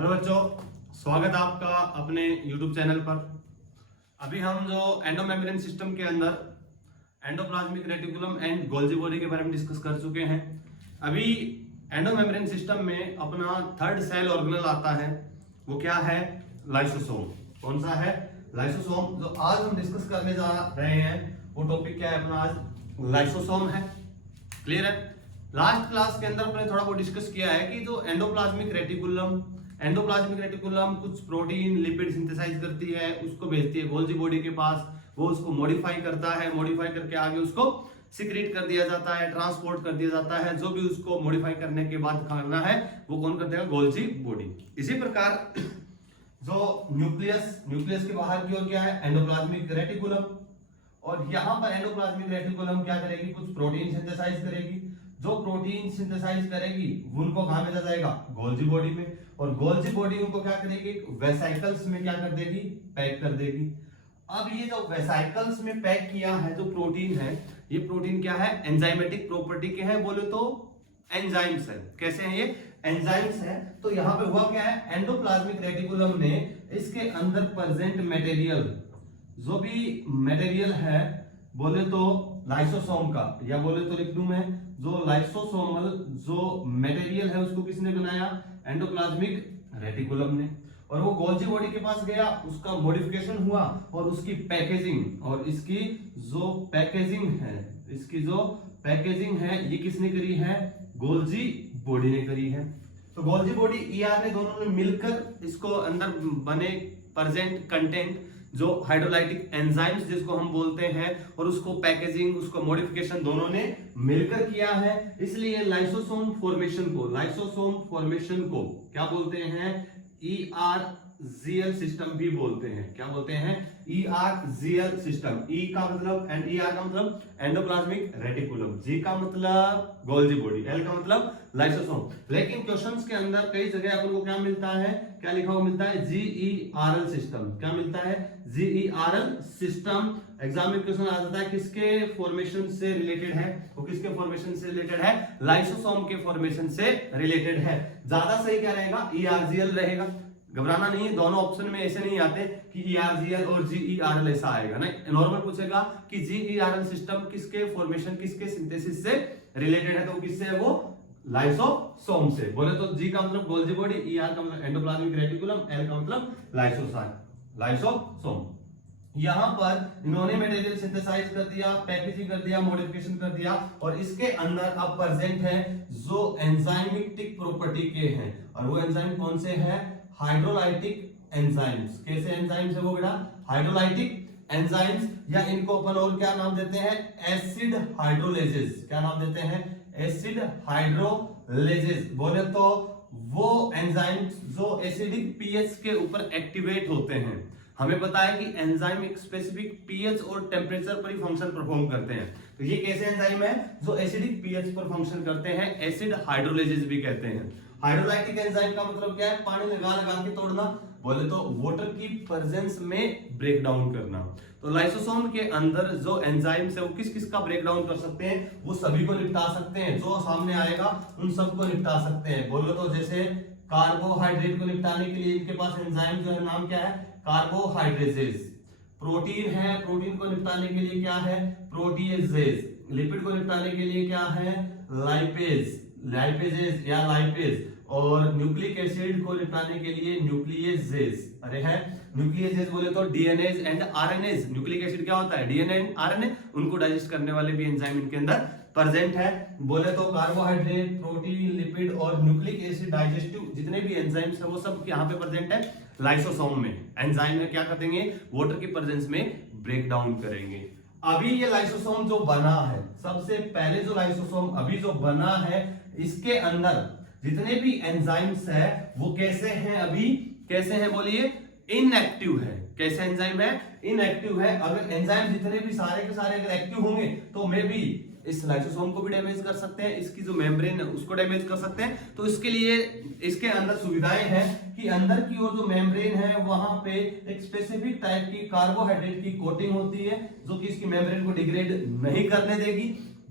Hello बच्चों, स्वागत है आपका अपने YouTube चैनल पर। अभी हम जो एंडोमेम्ब्रेन सिस्टम के अंदर endoplasmic reticulum and Golgi body के बारे में डिस्कस कर चुके हैं। अभी एंडोमेम्ब्रेन सिस्टम में अपना थर्ड सेल ऑर्गेनल आता है, वो क्या है? लाइसोसोम। कौन सा है? लाइसोसोम। जो आज हम डिस्कस करने जा रहे हैं वो टॉपिक क्या है अपना? आज लाइसोसोम है। क्लियर है? लास्ट क्लास के अंदर अपने थोड़ा बहुत डिस्कस किया है कि जो एंडोप्लाज्मिक रेटिकुलम कुछ प्रोटीन लिपिड सिंथेसाइज करती है, उसको भेजती है गोल्जी बॉडी के पास, वो उसको मॉडिफाई करता है, मॉडिफाई करके आगे उसको सिक्रीट कर दिया जाता है, ट्रांसपोर्ट कर दिया जाता है। जो भी उसको मॉडिफाई करने के बाद खाना है वो कौन कर देगा? Golgi body. इसी प्रकार जो न्यूक्लियस के बाहर की ओर क्या है? Endoplasmic reticulum. और यहाँ पर एंडोप्लाज्मिक रेटिकुलम क्या करेगी? कुछ प्रोटीन सिंथेसाइज करेगी। जो प्रोटीन सिंथेसाइज करेगी उनको कहां भेजा जाएगा? गोल्जी बॉडी में। और गोल्जी बॉडी उनको क्या करेगी? वेसाइकल्स में क्या कर देगी? पैक कर देगी। अब ये जो वेसाइकल्स में पैक किया है जो प्रोटीन है, ये प्रोटीन क्या है? एंजाइमेटिक प्रॉपर्टी के हैं, बोले तो एंजाइम्स है। कैसे हैं ये? एंजाइम्स है। तो यहाँ पे हुआ क्या है? एंडोप्लाज्मिक रेटिकुलम ने इसके अंदर प्रेजेंट मटेरियल, जो भी मटेरियल है बोले तो लाइसोसोम का, या बोले तो लिख दूं मैं, जो लाइसोसोमल जो मटेरियल है उसको किसने बनाया? एंडोप्लाज्मिक रेटिकुलम ने। और वो गोल्जी बॉडी के पास गया, उसका मॉडिफिकेशन हुआ और उसकी पैकेजिंग, और इसकी जो पैकेजिंग है ये किसने करी है? गोल्जी बॉडी ने करी है। तो गोल्जी बॉडी ईआर ने दोनों ने मिलकर इसको अंदर बने प्रेजेंट कंटेंट जो हाइड्रोलाइटिक एंजाइम्स जिसको हम बोलते हैं, और उसको पैकेजिंग, उसको मॉडिफिकेशन दोनों ने मिलकर किया है। इसलिए लाइसोसोम फॉर्मेशन को क्या बोलते हैं? ERGL सिस्टम भी बोलते हैं। क्या बोलते हैं? ERGL system. E का मतलब एंड ER का मतलब एंडोप्लाज्मिक रेटिकुलम, G का मतलब गोल्जी बॉडी, L का मतलब लाइसोसोम। लेकिन क्वेश्चंस के अंदर कई जगह अपन को क्या मिलता है? क्या लिखा हुआ मिलता है? GERL system. क्या मिलता है? GERL system. एग्जाम में क्वेश्चन आ जाता है किसके फॉर्मेशन से रिलेटेड है? वो किसके फॉर्मेशन से रिलेटेड है? लाइसोसोम के फॉर्मेशन से रिलेटेड है। ज्यादा सही क्या रहेगा? ERGL रहेगा। घबराना नहीं है, दोनों ऑप्शन में ऐसे नहीं आते कि ERGL और GERL ऐसा आएगा। नहीं, नॉर्मल पूछेगा कि GERL सिस्टम किसके फॉर्मेशन, किसके सिंथेसिस से रिलेटेड है, तो किससे है? वो लाइसोसोम से। बोले तो G का मतलब गोल्जी बॉडी, ER का मतलब एंडोप्लाज्मिक रेटिकुलम, L का मतलब लाइसोसोम। यहां पर इन्होंने मटेरियल सिंथेसाइज कर दिया, पैकेजिंग कर दिया, मॉडिफिकेशन कर दिया, और इसके अंदर अब प्रेजेंट है जो एंजाइमेटिक प्रॉपर्टी के हैं। और वो एंजाइम कौन से हैं? Hydrolytic enzymes. कैसे एंजाइम्स है वो बेटा? हाइड्रोलाइटिक एंजाइम्स, या इनको अपन और क्या नाम देते हैं? Acid hydrolases. क्या नाम देते हैं? Acid hydrolases. बोले तो वो एंजाइम्स जो एसिडिक पीएच के ऊपर एक्टिवेट होते हैं। हमें पता है कि एंजाइम एक स्पेसिफिक पीएच और टेम्परेचर पर ही फंक्शन परफॉर्म करते हैं। तो ये कैसे एंजाइम है? जो एसिडिक पीएच पर फंक्शन करते हैं, एसिड हाइड्रोलेजेस भी कहते हैं। हाइड्रोलाइटिक एंजाइम का मतलब क्या है? पानी लगा लगा के तोड़ना, बोले तो वाटर की प्रेजेंस में ब्रेक डाउन करना। तो लाइसोसोम के अंदर जो एंजाइम्स है वो किस किस का ब्रेक डाउन कर सकते हैं? वो सभी को निपटा सकते हैं, जो सामने आएगा उन सबको निपटा सकते हैं। बोलो तो जैसे कार्बोहाइड्रेट को निपटाने के लिए इनके पास एंजाइम जो है नाम क्या है? कार्बोहाइड्रेजेस। प्रोटीन है, प्रोटीन को निपटाने के लिए क्या है? प्रोटीएजेस। लिपिड को निपटाने के लिए क्या है? लाइपेजेस या लाइपेज। और न्यूक्लिक एसिड को निपटाने के लिए न्यूक्लियेजेस। अरे है न्यूक्लियेजेस, बोले तो DNAs and RNase. Nucleic acid क्या होता है? डीएनए एंड आरएनए, उनको डाइजेस्ट करने वाले भी एंजाइम इनके अंदर प्रेजेंट है। बोले तो कार्बोहाइड्रेट, प्रोटीन, लिपिड और न्यूक्लिक एसिड डाइजेस्टिव जितने भी एंजाइम्स है वो सब यहाँ पे प्रेजेंट है लाइसोसोम में। एंजाइम में क्या कर देंगे? वाटर की प्रेजेंस में ब्रेक डाउन करेंगे। अभी ये लाइसोसोम जो बना है, सबसे पहले जो लाइसोसोम अभी जो बना है, इसके अंदर जितने भी एंजाइम्स है वो कैसे हैं? अभी कैसे हैं बोलिए? इनएक्टिव है। कैसे एंजाइम है? इनएक्टिव है। अगर एंजाइम जितने भी सारे के सारे अगर एक्टिव होंगे तो मे बी इस लाइसोसोम को भी डैमेज कर सकते हैं, इसकी जो मेम्ब्रेन है उसको डैमेज कर सकते हैं। तो इसके लिए इसके अंदर सुविधाएं हैं कि अंदर की ओर जो मेम्ब्रेन है वहां पे एक स्पेसिफिक टाइप की कार्बोहाइड्रेट की कोटिंग होती है जो कि इसकी मेम्ब्रेन को डिग्रेड नहीं करने देगी।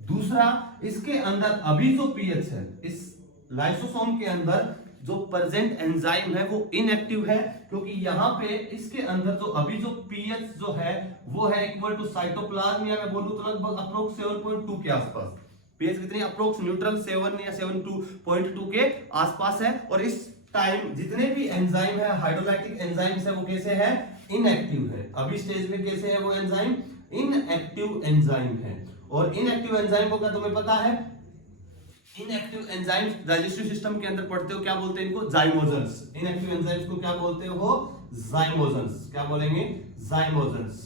दूसरा, इसके अंदर अभी जो पीएच है, इस लाइसोसोम के अंदर जो प्रेजेंट एंजाइम है वो इनएक्टिव है, क्योंकि यहाँ पे इसके अंदर जो अभी जो पीएच जो है वो है इक्वल टू साइटोप्लाज्म, या मैं बोलूं तो लगभग अप्रोक्स 7.2 के आसपास। पीएच कितनी अप्रोक्स न्यूट्रल 7 या 7.2 के आसपास है। और इस टाइम जितने भी एंजाइम है हाइड्रोलाइटिक एंजाइम्स है वो कैसे है, इनएक्टिव है। अभी स्टेज में कैसे है वो एंजाइम, इनएक्टिव एंजाइम है। और इनएक्टिव एंजाइम को क्या तुम्हें पता है, इनएक्टिव एंजाइम्स डाइजेस्टिव सिस्टम के अंदर पढ़ते हो, क्या बोलते हैं इनको, जाइमोजेंस। इनएक्टिव एंजाइम्स को क्या बोलते हो, जाइमोजेंस। क्या बोलेंगे, जाइमोजेंस।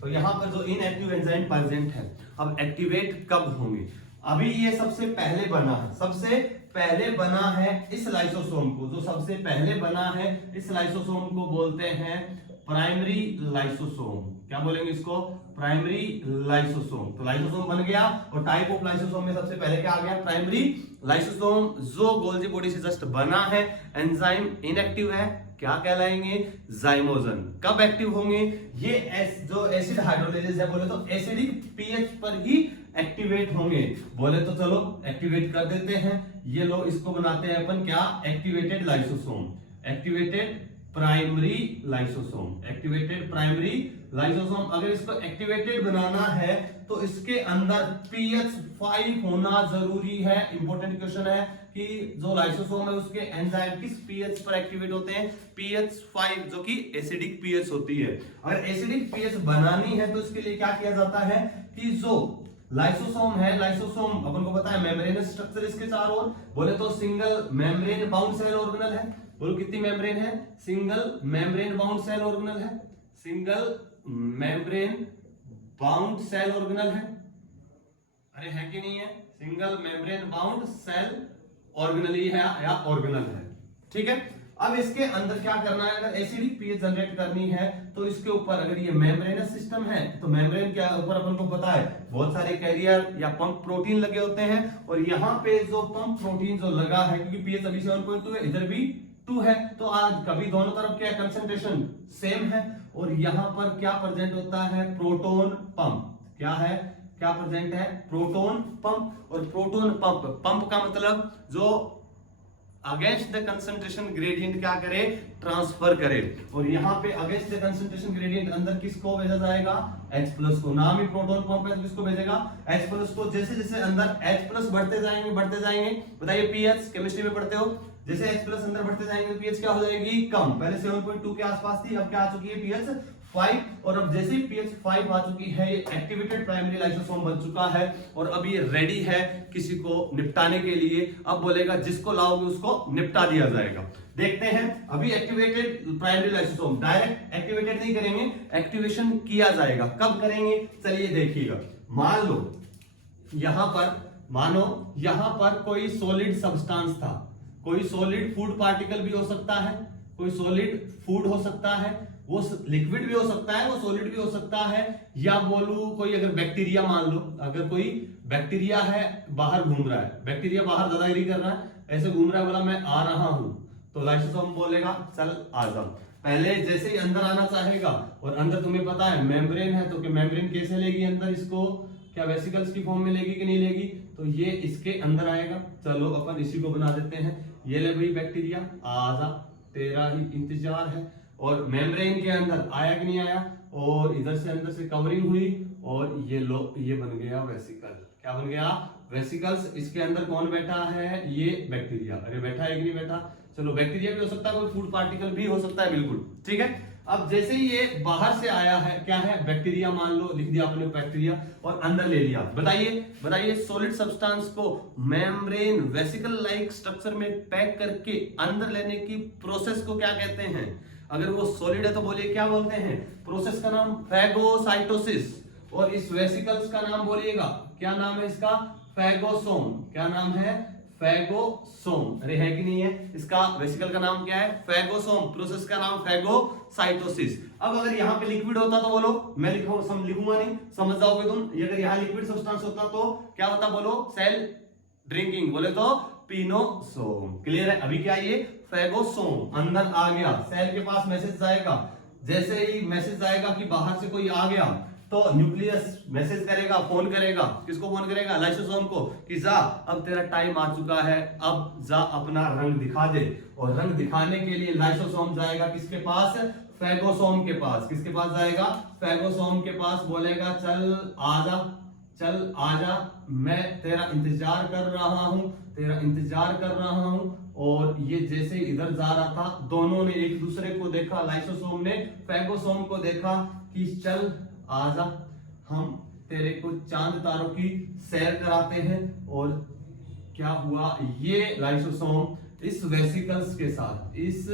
तो यहां पर जो इनएक्टिव एंजाइम प्रेजेंट है, अब एक्टिवेट कब होंगे, अभी ये सबसे पहले बना है, सबसे पहले बना है इस लाइसोसोम को, जो सबसे पहले बना है इस लाइसोसोम को बोलते हैं प्राइमरी लाइसोसोम। क्या बोलेंगे इसको, प्राइमरी लाइसोसोम। तो लाइसोसोम बन गया, और टाइप ऑफ लाइसोसोम में सबसे पहले क्या आ गया, प्राइमरी लाइसोसोम, जो गोल्जी बॉडी से जस्ट बना है। एंजाइम इनएक्टिव है, क्या कहलाएंगे, जाइमोजन। कब एक्टिव होंगे, ये जो एसिड हाइड्रोलाइसिस है बोले तो एसिडिक पीएच पर ही एक्टिवेट होंगे। बोले तो चलो एक्टिवेट कर देते हैं। ये लो इसको बनाते हैं अपन क्या, activated lysosome, activated primary lysosome, activated primary lysosome. अगर इसको एक्टिवेटेड बनाना है तो इसके अंदर पीएच 5 होना जरूरी है। इंपॉर्टेंट क्वेश्चन है कि जो लाइसोसोम है उसके एंजाइम किस पीएच पर एक्टिवेट होते हैं, पीएच 5, जो कि एसिडिक पीएच होती है। अगर एसिडिक पीएच बनानी है तो इसके लिए क्या किया जाता है कि जो लाइसोसोम है, लाइसोसोम अपन को पता है मेम्ब्रेनस स्ट्रक्चर इसके चारों ओर, बोले तो single membrane bound cell organelle है। बोलो कितनी मेम्ब्रेन है, single membrane bound cell organelle है, single membrane bound cell organelle है। अरे है कि नहीं है, single membrane bound cell organelle ही है या ऑर्गेनल है, ठीक है। अब इसके अंदर क्या करना है, अगर एसिडिक पीएच जनरेट करनी है तो इसके ऊपर, अगर ये मेम्ब्रेनस सिस्टम है तो मेम्ब्रेन के ऊपर अपन को पता है बहुत सारे कैरियर या पंप प्रोटीन लगे होते हैं। और यहाँ पे जो पंप प्रोटीन जो लगा है, क्योंकि पीएच अभी 7.2 है, इधर भी 2 है, तो आज कभी दोनों तरफ क्या कंसंट्रेशन सेम है। और यहाँ पर क्या प्रेजेंट होता है, प्रोटोन पंप। क्या है, क्या प्रेजेंट है, प्रोटोन पंप। और प्रोटोन पंप, पंप का मतलब जो अगेंस्ट द कंसंट्रेशन ग्रेडियंट क्या करे, ट्रांसफर करे। और यहाँ पे अगेंस्ट द कंसंट्रेशन ग्रेडियंट अंदर किसको भेजा जाएगा, H+ को। नाम ही प्रोटोन पंप है तो किसको भेजेगा, H+ को। जैसे जैसे अंदर H+ बढ़ते जाएंगे बढ़ते जाएंगे, बताइए पीएच केमिस्ट्री में पढ़ते हो, जैसे H+ अंदर बढ़ते जाएंगे तो पीएच क्या हो जाएगी, कम। पहले 7.2 के आसपास थी, अब क्या आ चुकी है, पीएच 5। और अब जैसे ही पीएच 5 आ चुकी है, ये एक्टिवेटेड प्राइमरी लाइसोसोम बन चुका है और अब ये रेडी है किसी को निपटाने के लिए। अब बोलेगा जिसको लाओगे उसको निपटा दिया जाएगा। देखते हैं, अभी activated primary lysosome, direct activated नहीं करेंगे, एक्टिवेशन किया जाएगा। कब करेंगे, चलिए देखिएगा। मान लो यहां पर, मानो यहां पर कोई सॉलिड सब्सटेंस था, कोई सॉलिड फूड पार्टिकल भी हो सकता है, कोई सॉलिड फूड हो सकता है, वो लिक्विड भी हो सकता है, वो सॉलिड भी हो सकता है, या बोलूं कोई अगर बैक्टीरिया, मान लो अगर कोई बैक्टीरिया है बाहर घूम रहा है, बैक्टीरिया बाहर दादागिरी कर रहा है, ऐसे घूम रहा है, बोला मैं आ रहा हूं, तो लाइसोसोम बोलेगा चल आ जा। पहले जैसे ही अंदर आना चाहेगा, और अंदर तुम्हें पता है मेम्ब्रेन है, तो मेम्ब्रेन कैसे लेगी अंदर इसको, क्या वेसिकल्स की फॉर्म में लेगी कि नहीं लेगी, तो ये इसके अंदर आएगा। चलो अपन इसी को बना देते हैं, ये ले भाई बैक्टीरिया आजा, तेरा ही इंतजार है। और मेम्ब्रेन के अंदर आया कि नहीं आया, और इधर से अंदर से कवरिंग हुई, और ये लो ये बन गया वेसिकल। क्या बन गया, वेसिकल्स। इसके अंदर कौन बैठा है, ये बैक्टीरिया। अरे बैठा है कि नहीं बैठा, चलो बैक्टीरिया भी हो सकता है, कोई फूड पार्टिकल भी हो सकता है, बिल्कुल ठीक है। अब जैसे ही ये बाहर से आया है, क्या है, बैक्टीरिया, मान लो लिख दिया आपने बैक्टीरिया, और अंदर ले लिया। बताइए सॉलिड सब्सटेंस को मेम्ब्रेन वेसिकल लाइक स्ट्रक्चर में पैक करके अंदर लेने की प्रोसेस को क्या कहते हैं। अगर वो सॉलिड है तो बोलिए क्या बोलते हैं, प्रोसेस का नाम फैगोसाइटोसिस। और इस वेसिकल्स का नाम बोलिएगा, क्या नाम है इसका, फैगोसोम। क्या नाम है, फैगोसोम। अरे है कि नहीं है, इसका वेसिकल का नाम क्या है, फैगोसोम। प्रोसेस का नाम फैगोसाइटोसिस। अब अगर यहाँ पे लिक्विड होता तो बोलो, मैं लिखूंगा नहीं, समझ जाओगे तुम। अगर यहाँ लिक्विड सब्सटेंस होता तो क्या होता, बोलो सेल ड्रिंकिंग, बोले तो पिनोसोम। क्लियर है। अभी क्या, ये फैगोसोम अंदर आ गया, सेल के पास मैसेज जाएगा। जैसे ही मैसेज आएगा कि बाहर से कोई आ गया, तो न्यूक्लियस मैसेज करेगा, फोन करेगा, किसको फोन करेगा? लाइसोसोम को, कि जा अब तेरा टाइम आ चुका है, अब जा अपना रंग दिखा दे। और रंग दिखाने के लिए लाइसोसोम जाएगा किसके पास? फैगोसोम के पास। किसके पास जाएगा? फैगोसोम के पास। बोलेगा चल आजा, चल आजा, मैं तेरा इंतजार कर रहा हूं, तेरा इंतजार कर रहा हूं। और ये जैसे इधर जा रहा था, दोनों ने एक दूसरे को देखा, लाइसोसोम ने फैगोसोम को देखा कि चल आजा, हम तेरे को चांद तारों की सैर कराते हैं। और क्या हुआ? ये लाइसोसोम इस वेसिकल्स के साथ, इस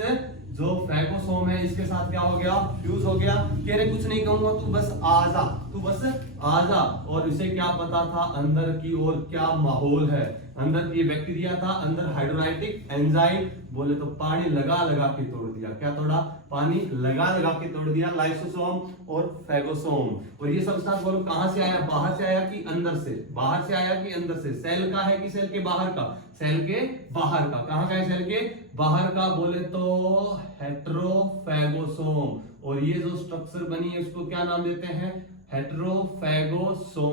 जो फैगोसोम है इसके साथ क्या हो गया? फ्यूज हो गया। कह रहे कुछ नहीं कहूंगा, तू बस आजा, तू बस आजा। और इसे क्या पता था अंदर की ओर क्या माहौल है? अंदर ये बैक्टीरिया था, अंदर हाइड्रोलाइटिक एंजाइम, बोले तो पानी लगा लगा के तोड़ दिया। क्या तोड़ा? पानी लगा लगा के तोड़ दिया, लाइसोसोम और फैगोसोम। और ये सब्सटेंस बोलो कहां से आया? बाहर से आया कि अंदर से? बाहर से आया कि अंदर से? सेल का है कि सेल के बाहर का? सेल के बाहर का। कहां का है? सेल के बाहर का। बोले तो हेटेरोफैगोसोम। और ये जो स्ट्रक्चर बनी है उसको क्या नाम देते हैं? हेटेरोफैगोसोम।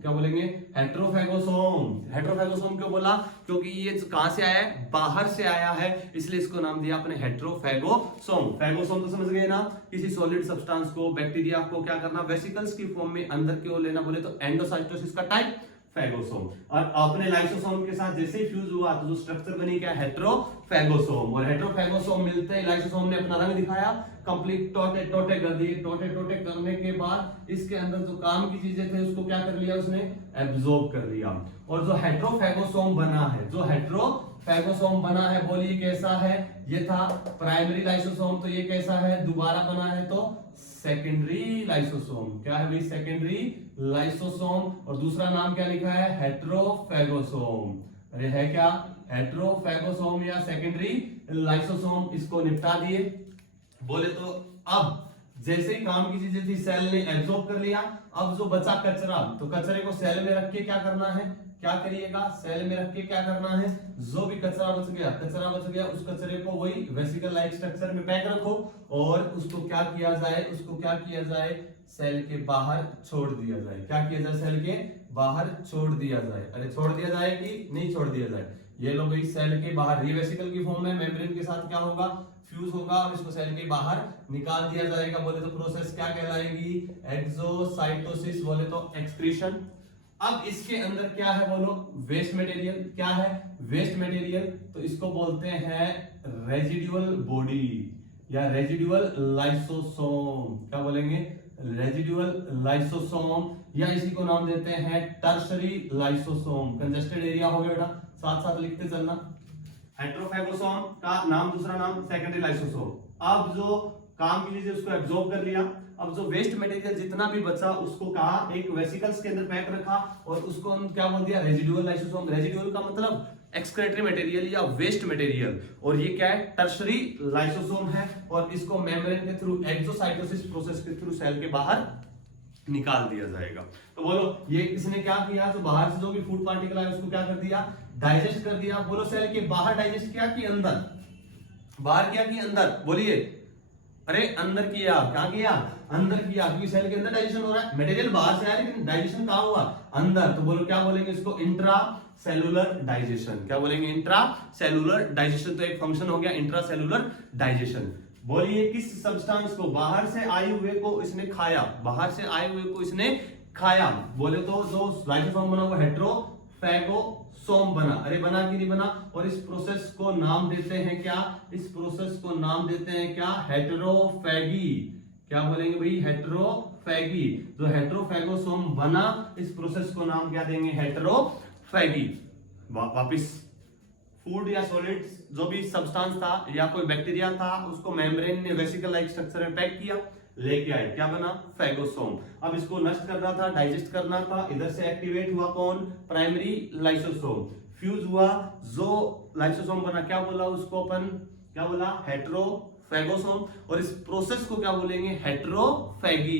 क्या बोलेंगे? हेटेरोफैगोसोम। हेटेरोफैगोसोम क्यों बोला? क्योंकि ये कहां से आया है? बाहर से आया है, इसलिए इसको नाम दिया अपने हेटेरोफैगोसोम। फैगोसोम तो समझ गए ना? किसी सॉलिड सब्सटेंस को, बैक्टीरिया को क्या करना? वेसिकल्स की फॉर्म में अंदर की ओर लेना। बोले तो एंडोसाइटोसिस का टाइप फैगोसोम। और अपने लाइसोसोम के साथ जैसे ही फ्यूज हुआ तो जो स्ट्रक्चर बनी क्या? हेटेरोफैगोसोम। और हेटेरोफैगोसोम मिलते ही लाइसोसोम ने अपना रंग दिखाया, कंप्लीट टोटे टोटे कर दिए। टोटे टोटे करने के बाद इसके अंदर जो काम की चीजें थे उसको क्या कर लिया? उसने एब्जॉर्ब कर लिया। और जो हेटेरोफैगोसोम बना है, जो हेटेरोफैगोसोम बना है, बोलिए कैसा है? ये था प्राइमरी लाइसोसोम, तो ये कैसा है? दोबारा बना है तो सेकेंडरी लाइसोसोम। क्या है भाई? Secondary lysosome. और दूसरा नाम क्या लिखा है? हेटेरोफैगोसोम। अरे है क्या? हेटेरोफैगोसोम या सेकेंडरी लाइसोसोम। इसको निपटा दिए। बोले तो अब जैसे ही काम की चीजें थी सेल ने एब्जॉर्ब कर लिया। अब जो बचा कचरा, तो कचरे को सेल में रख के क्या करना है? क्या करिएगा? सेल में रख के क्या करना है? जो भी कचरा बच गया, उस कचरे को वही वेसिकल लाइक स्ट्रक्चर में पैक रखो और उसको क्या किया जाए? सेल के बाहर छोड़ दिया जाए। क्या किया जाए? सेल के बाहर छोड़ दिया जाए। अरे छोड़ दिया जाए कि नहीं छोड़ दिया जाए? ये लोग भाई सेल के बाहर, ये वेसिकल की फॉर्म में मेम्ब्रेन के साथ क्या होगा? फ्यूज होगा और इसको सेल के बाहर निकाल दिया जाएगा। बोले तो प्रोसेस क्या कहलाएगी? एक्सोसाइटोसिस। बोले तो एक्सक्रीशन। अब इसके अंदर क्या है? बोलो वेस्ट मटेरियल। क्या है? Waste material. तो इसको बोलते हैं रेजिडुअल बॉडी या रेजिडुअल लाइसोसोम। क्या बोलेंगे? रेजिडुअल लाइसोसोम, या इसी को नाम देते हैं टर्शरी लाइसोसोम। कंजेस्टेड एरिया हो गया बेटा, साथ साथ लिखते चलना। हेटेरोफैगोसोम का नाम, दूसरा नाम सेकेंडरी लाइसोसोम। अब जो काम की चीजें उसको एब्जॉर्ब कर लिया। अब जो वेस्ट मटेरियल जितना भी बचा उसको कहा एक वेसिकल्स के अंदर पैक रखा और उसको हम क्या बोल दिया? Residual lysosome. रेजिडुअल का मतलब एक्सक्रीटरी मटेरियल या वेस्ट मटेरियल। और ये क्या है? टर्शरी लाइसोसोम है। और इसको मेम्ब्रेन के थ्रू, एक्सोसाइटोसिस प्रोसेस के थ्रू सेल के बाहर निकाल दिया जाएगा। तो बोलो ये इसने क्या किया? तो बाहर से जो भी फूड पार्टिकल आया उसको क्या कर दिया? डाइजेस्ट कर दिया। बोलो सेल के बाहर डाइजेस्ट किया कि अंदर? बाहर किया कि अंदर? बोलिए। अरे अंदर किया। क्या किया? अंदर किया, क्योंकि सेल के अंदर डाइजेशन हो रहा है। मटेरियल बाहर से आया लेकिन डाइजेशन कहां हुआ? अंदर। तो बोलो क्या बोलेंगे इसको? Intra cellular digestion. क्या बोलेंगे? Intra cellular digestion. तो एक फंक्शन हो गया इंट्रा सेलुलर डाइजेशन। बोलिए किस सब्सटेंस को बाहर से आए हुए को इसने खाया? बाहर से आए हुए को इसने खाया। बोले तो जो लाइसोसोम बना वो हेटेरोफैगोसोम बना। अरे बना कि नहीं बना? और इस प्रोसेस को नाम देते हैं क्या? इस प्रोसेस को नाम देते हैं क्या? हेटेरोफैगी। क्या बोलेंगे भाई? हेटेरोफैगी। जो हेटेरोफैगोसोम बना इस प्रोसेस को नाम क्या देंगे? हेटेरोफैगी। वापिस फूड या सॉलिड्स जो भी सब्सटेंस था या कोई बैक्टीरिया था उसको मेम्ब्रेन ने वेसिकल लाइक स्ट्रक्चर में पैक किया, लेके आए, क्या बना? फैगोसोम। अब इसको नष्ट करना था, डाइजेस्ट करना था। इधर से एक्टिवेट हुआ कौन? Primary lysosome. फ्यूज हुआ, जो लाइसोसोम बना क्या बोला उसको अपन? क्या बोला? हेटेरोफैगोसोम। और इस प्रोसेस को क्या बोलेंगे? हेटेरोफैगी।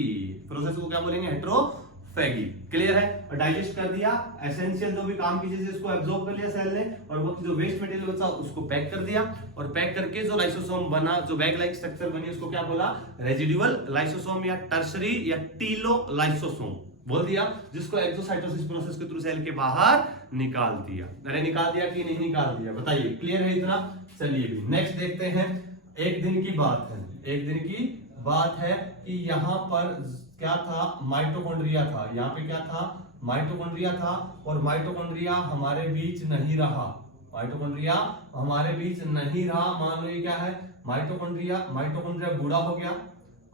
प्रोसेस को क्या बोलेंगे? हेटेरोफैगी। फैगी। क्लियर है? और डाइजेस्ट कर दिया, एसेंशियल जो भी काम की चीज इसको एब्जॉर्ब कर लिया सेल ने, और वो जो वेस्ट मटेरियल बचा उसको पैक कर दिया, और पैक करके जो लाइसोसोम बना, जो बैग लाइक स्ट्रक्चर बनी, उसको क्या बोला? रेजिडुअल लाइसोसोम या टर्शरी या टीलो लाइसोसोम बोल दिया, जिसको एक्सोसाइटोसिस प्रोसेस के थ्रू सेल के बाहर निकाल दिया। अरे निकाल दिया कि नहीं निकाल दिया, बताइए। क्लियर है इतना? चलिए नेक्स्ट देखते हैं। एक दिन की बात है, एक दिन की बात है कि यहाँ पर क्या था? माइटोकॉन्ड्रिया था। यहाँ पे क्या था? माइटोकॉन्ड्रिया था, और माइटोकॉन्ड्रिया हमारे बीच नहीं रहा। माइटोकॉन्ड्रिया हमारे बीच नहीं रहा। मान लो ये क्या है? माइटोकॉन्ड्रिया। माइटोकॉन्ड्रिया बूढ़ा हो गया,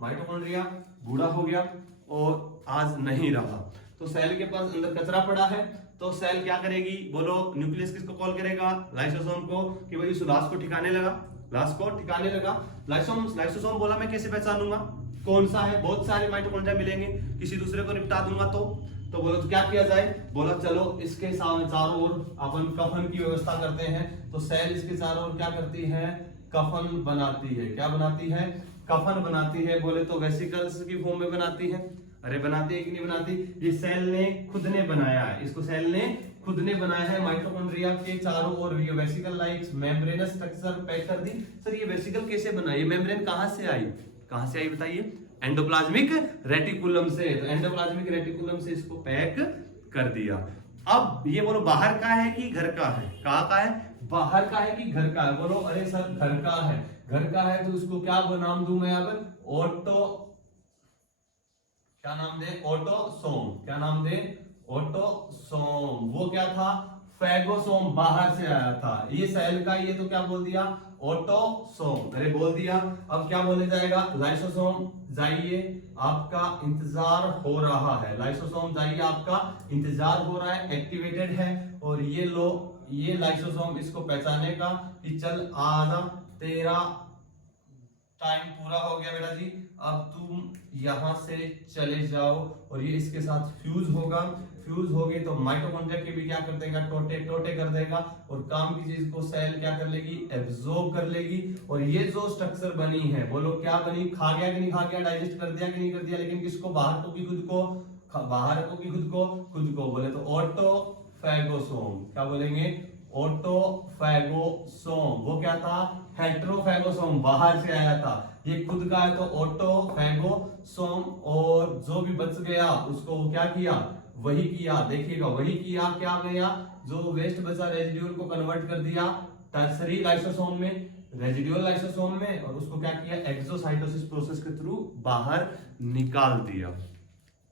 माइटोकॉन्ड्रिया बूढ़ा हो गया और आज नहीं रहा। तो सेल के पास अंदर कचरा पड़ा है, तो सेल क्या करेगी? बोलो, न्यूक्लियस किसको कॉल करेगा? लाइसोसोम को, कि भाई उस लाश को ठिकाने लगा, लाश को ठिकाने लगा। लाइसोसोम बोला मैं कैसे पहचानूंगा कौन सा है? बहुत सारे माइटोकॉन्ड्रिया मिलेंगे, किसी दूसरे को निपटा दूंगा तो बोलो तो क्या किया जाए? बोला चलो इसके चारों ओर अपन कफन की व्यवस्था करते हैं। तो सेल इसके चारों ओर क्या करती है? कफन बनाती है। क्या बनाती है? कफन बनाती है। बोले तो वेसिकल्स की फॉर्म में बनाती है। अरे बनाती है कि नहीं बनाती? ये सेल ने खुद ने बनाया है, इसको सेल ने खुद ने बनाया है। माइटोकॉन्ड्रिया के चारों ओर vesicle like membranous structure pack कर दी। सर ये वेसिकल कैसे बना? ये मेम्ब्रेन कहां से आई? कहां से आई बताइए? एंडोप्लाज्मिक रेटिकुलम से। तो एंडोप्लाज्मिक रेटिकुलम से इसको पैक कर दिया। अब ये बोलो बाहर का है कि घर का है? कहाँ का है? बाहर का है कि घर का है? बोलो अरे सर घर का है। घर का है तो उसको क्या नाम दूं मैं अब? क्या नाम दे? ऑटोसोम। क्या नाम दे? ऑटोसोम। वो क्या था? फैगोसोम, बाहर से आया था। ये सेल का, ये तो क्या बोल दिया? ऑटोसोम। अरे बोल दिया। अब क्या बोले जाएगा? लाइसोसोम जाइए, आपका इंतजार हो रहा है। लाइसोसोम जाइए, आपका इंतजार हो रहा है, एक्टिवेटेड है। और ये लो, ये लाइसोसोम इसको पहचाने का कि चल आजा, तेरा टाइम पूरा हो गया बेटा जी, अब तुम यहां से चले जाओ। और ये इसके साथ फ्यूज होगा। फ्यूज हो गई तो माइटोकॉन्ड्रिया के भी क्या कर देगा? टोटे टोटे कर देगा, और काम की चीज को सेल क्या कर लेगी? एब्जॉर्ब कर लेगी। और ये जो स्ट्रक्चर बनी है, बोलो क्या बनी? खा गया कि नहीं खा गया? डाइजेस्ट कर दिया कि नहीं कर दिया? लेकिन किसको? बाहर को कि खुद को? बाहर को कि खुद को? खुद को। बोले तो ऑटोफैगोसोम। क्या बोलेंगे? ऑटोफैगोसोम। वो क्या था? हेट्रोफैगोसोम, बाहर से आया था। ये खुद का है तो ऑटोफैगोसोम। और जो भी बच गया उसको वो क्या किया? वही किया। देखिएगा वही किया। क्या गया? जो वेस्ट बचा रेजिड्यूल को कन्वर्ट कर दिया टर्सरी लाइसोसोम में, रेजिड्यूल लाइसोसोम में, और उसको क्या किया? एक्सोसाइटोसिस प्रोसेस के थ्रू बाहर निकाल दिया।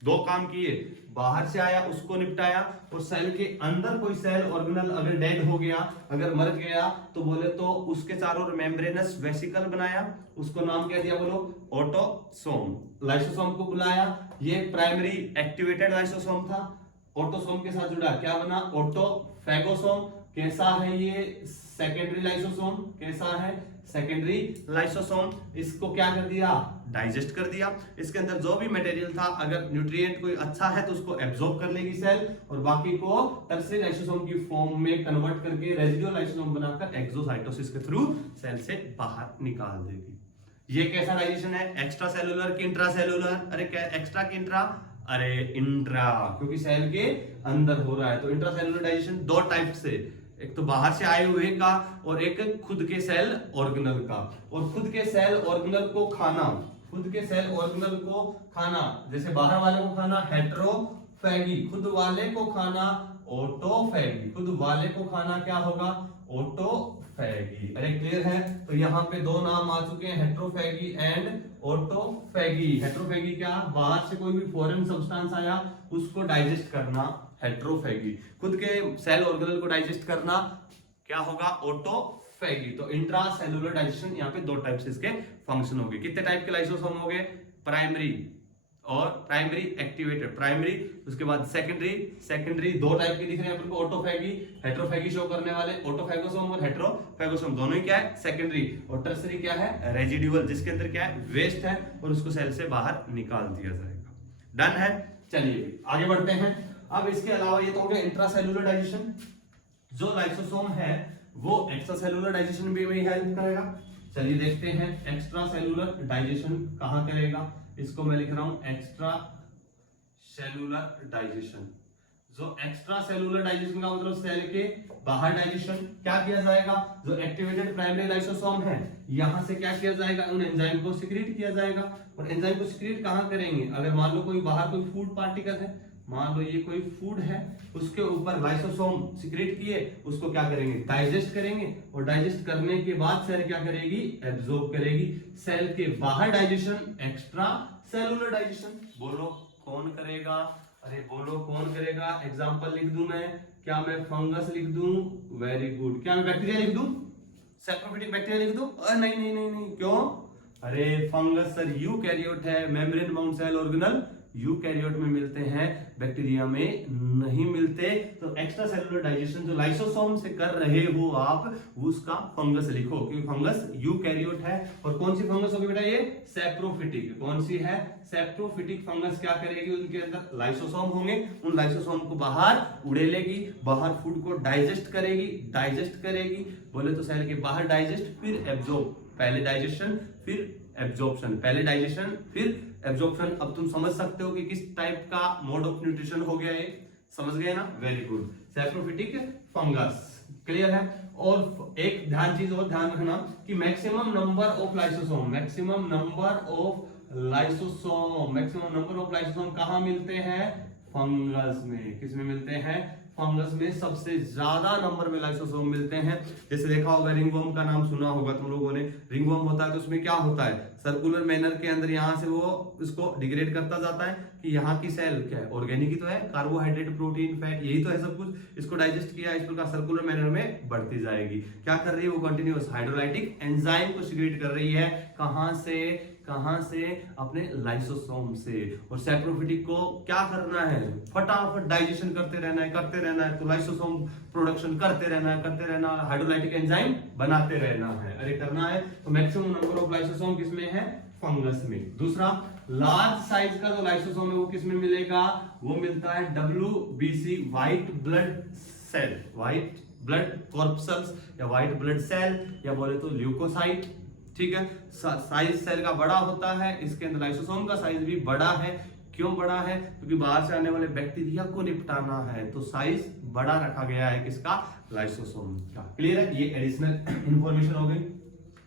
दो काम किए, बाहर से आया उसको निपटाया, और सेल के अंदर कोई सेल ऑर्गेनल अगर डेड हो गया, अगर मर गया, तो बोले तो उसके चारों ओर मेम्ब्रेनस वेसिकल बनाया। उसको नाम क्या दिया? बोलो ऑटोसोम। लाइसोसोम को बुलाया, ये प्राइमरी एक्टिवेटेड लाइसोसोम था। ऑटोसोम के साथ जुड़ा क्या बना? ऑटोफैगोसोम। कैसा है ये? Secondary lysosome. कैसा है? Secondary lysosome. इसको क्या कर दिया? डाइजेस्ट कर दिया। इसके अंदर जो भी मटेरियल था, अगर न्यूट्रिएंट कोई अच्छा है तो उसको एब्जॉर्ब कर लेगी सेल, और बाकी को टर्सरी लाइसोसोम की फॉर्म में कन्वर्ट करके रेजिडुअल लाइसोसोम बनाकर एक्सोसाइटोसिस के थ्रू सेल से बाहर निकाल देगी। ये कैसा डाइजेशन है? एक्स्ट्रा सेलुलर कि इंट्रा सेलुलर? अरे एक्स्ट्रा कि इंट्रा? अरे इंट्रा, क्योंकि सेल के अंदर हो रहा है। तो इंट्रा सेलुलर डाइजेशन दो टाइप से, एक तो बाहर से आए हुए का, और एक खुद के सेल ऑर्गेनल का। और खुद के सेल ऑर्गेनल को खाना, खुद के सेल ऑर्गेनल को खाना, जैसे बाहर वाले को खाना हेट्रोफैगी, खुद वाले को खाना ऑटोफैगी। खुद वाले को खाना क्या होगा? ऑटोफैगी। अरे क्लियर है? तो यहाँ पे दो नाम आ चुके हैं, हेट्रोफैगी एंड ऑटोफैगी। हेट्रोफैगी क्या? बाहर से कोई भी फॉरेन सब्सटेंस आया उसको डाइजेस्ट करना, हेट्रोफैगी। खुद के सेल ऑर्गेनल को डाइजेस्ट करना क्या होगा? ऑटोफैगी। तो इंट्रा सेलुलर डाइजेशन, यहाँ पे दो टाइप से इसके फंक्शन हो गए। कितने टाइप के लाइसोसोम हो गए? प्राइमरी और प्राइमरी एक्टिवेटेड, प्राइमरी, उसके बाद सेकेंडरी। सेकेंडरी दो टाइप के दिख रहे हैं अपन को, ऑटोफैगी, हेट्रोफैगी शो करने वाले। ऑटोफैगोसोम और हेट्रोफैगोसोम दोनों ही क्या है? सेकेंडरी। और टर्सरी क्या है? रेजिडुअल, जिसके अंदर क्या है? वेस्ट है, और उसको सेल से बाहर निकाल दिया जाएगा। डन है? चलिए आगे बढ़ते हैं। अब इसके अलावा ये तो हो गया इंट्रासेलुलर डाइजेशन। जो लाइसोसोम है वो एक्स्ट्रा सेलुलर डाइजेशन में भी हेल्प करेगा। चलिए देखते हैं एक्स्ट्रा सेलुलर डाइजेशन कहां करेगा। इसको मैं लिख रहा हूं एक्स्ट्रा सेलुलर डाइजेशन। जो एक्स्ट्रा सेलुलर डाइजेशन का मतलब सेल के बाहर डाइजेशन क्या किया जाएगा, जो एक्टिवेटेड प्राइमरी लाइसोसोम है यहां से क्या किया जाएगा, उन एंजाइम को सिक्रीट किया जाएगा। और एंजाइम को सिक्रीट कहां करेंगे, अगर मान लो कोई बाहर कोई फूड पार्टिकल है, मान लो ये कोई फूड है, उसके ऊपर लाइसोसोम सिक्रीट किए, उसको क्या करेंगे, डाइजेस्ट करेंगे। और डाइजेस्ट करने के बाद सेल क्या करेगी, एब्जॉर्ब करेगी। सेल के बाहर डाइजेशन एक्स्ट्रा सेलुलर डाइजेशन। बोलो कौन करेगा, अरे बोलो कौन करेगा। एग्जांपल लिख दूं मैं, क्या मैं फंगस लिख दूं, वेरी गुड। क्या मैं बैक्टीरिया लिख दूं, सैप्रोफिटिक बैक्टीरिया लिख दूं, नहीं नहीं नहीं नहीं, क्यों, अरे फंगस सर यूकैरियोट है, membrane bound cell organelle eukaryote में मिलते हैं, बैक्टीरिया में नहीं मिलते। तो एक्स्ट्रा सेलुलर डाइजेशन जो लाइसोसोम से कर रहे हो आप, उसका फंगस लिखो, क्योंकि फंगस यूकैरियोट है। और कौन सी फंगस होगी बेटा, ये सैप्रोफिटिक। कौन सी है, सैप्रोफिटिक फंगस। क्या करेगी, उनके अंदर लाइसोसोम होंगे, उन लाइसोसोम को बाहर उड़ेलेगी, बाहर फूड को डाइजेस्ट करेगी। डाइजेस्ट करेगी बोले तो सेल के बाहर डाइजेस्ट, फिर एब्जॉर्ब। पहले डाइजेशन फिर एब्जॉर्प्शन, पहले डाइजेशन फिर एब्जॉर्प्शन। अब तुम समझ सकते हो कि किस टाइप का मोड ऑफ न्यूट्रिशन हो गया ये, समझ गए ना, very good. Saprophytic fungus, clear है। और एक ध्यान चीज और ध्यान रखना कि maximum number of lysosome, maximum number of lysosome, maximum number of lysosome कहां मिलते हैं, फंगस में। किस में मिलते हैं, फंगस में सबसे ज्यादा नंबर में लाइसोसोम मिलते हैं। जैसे देखा होगा, रिंगवर्म का नाम सुना होगा तुम लोगों ने। रिंगवर्म होता है तो उसमें क्या होता है, सर्कुलर मैनर के अंदर यहाँ से वो इसको डिग्रेड करता जाता है कि यहाँ की सेल क्या है, ऑर्गेनिक ही तो है, कार्बोहाइड्रेट प्रोटीन फैट यही तो है सब कुछ, इसको डाइजेस्ट किया, इस प्रकार सर्कुलर मैनर में बढ़ती जाएगी। क्या कर रही है वो, कंटिन्यूअस हाइड्रोलाइटिक एंजाइम को सिक्रीट कर रही है। कहां से अपने लाइसोसोम से। और सैप्रोफिटिक को क्या करना है, फटाफट डाइजेशन करते रहना है, तो लाइसोसोम प्रोडक्शन करते रहना है, हाइड्रोलाइटिक एंजाइम बनाते रहना है, अरे करना है। तो मैक्सिमम नंबर ऑफ लाइसोसोम किसमें है, फंगस में। दूसरा, लार्ज साइज का जो लाइसोसोम है वो किसमें मिलेगा, वो मिलता है WBC, white blood cell, white blood corpuscles या व्हाइट ब्लड सेल, या बोले तो ल्यूकोसाइट। ठीक है, साइज सेल का बड़ा होता है, इसके अंदर लाइसोसोम का साइज भी बड़ा है। क्यों बड़ा है, क्योंकि बाहर से आने वाले बैक्टीरिया को निपटाना है, तो साइज बड़ा रखा गया है किसका, लाइसोसोम का। क्लियर है, ये एडिशनल इंफॉर्मेशन हो गई।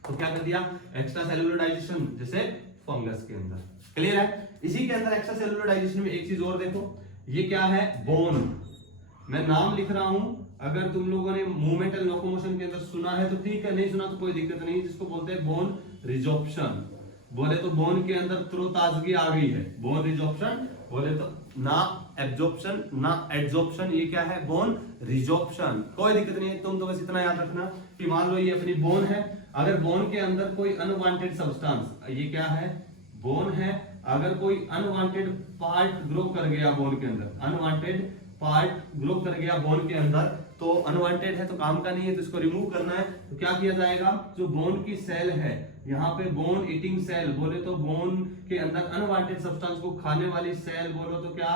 तो क्या कर दिया, एक्स्ट्रा सेलुलर डाइजेशन जैसे फंगस के अंदर। क्लियर है, इसी के अंदर एक्स्ट्रा सेलुलर डाइजेशन में एक चीज और देखो, ये क्या है, बोन। मैं नाम लिख रहा हूं, अगर तुम लोगों ने मूवमेंट एंड लोकोमोशन के अंदर सुना है तो ठीक है, नहीं सुना तो कोई दिक्कत नहीं, जिसको बोलते हैं बोन रिजॉर्प्शन। बोले तो बोन के अंदर तरोताजगी आ गई है, बोन रिजॉर्प्शन। बोले तो ना एब्जॉर्प्शन ना एड्जॉर्प्शन, ये क्या है, बोन रिजॉर्प्शन। कोई दिक्कत नहीं है, तुम तो बस इतना याद रखना कि मान लो ये अपनी बोन है, अगर बोन के अंदर कोई अनवांटेड सब्सटेंस, ये क्या है, बोन है, अगर कोई अनवांटेड पार्ट ग्रो कर गया बोन के अंदर, अनवांटेड पार्ट ग्रो कर गया बोन के अंदर, तो अनवांटेड है तो काम का नहीं है, तो इसको रिमूव करना है। तो क्या किया जाएगा, जो बोन की सेल है, यहाँ पे बोन ईटिंग सेल, बोले तो बोन के अंदर अनवांटेड सब्सटेंस को खाने वाली सेल, बोलो तो क्या,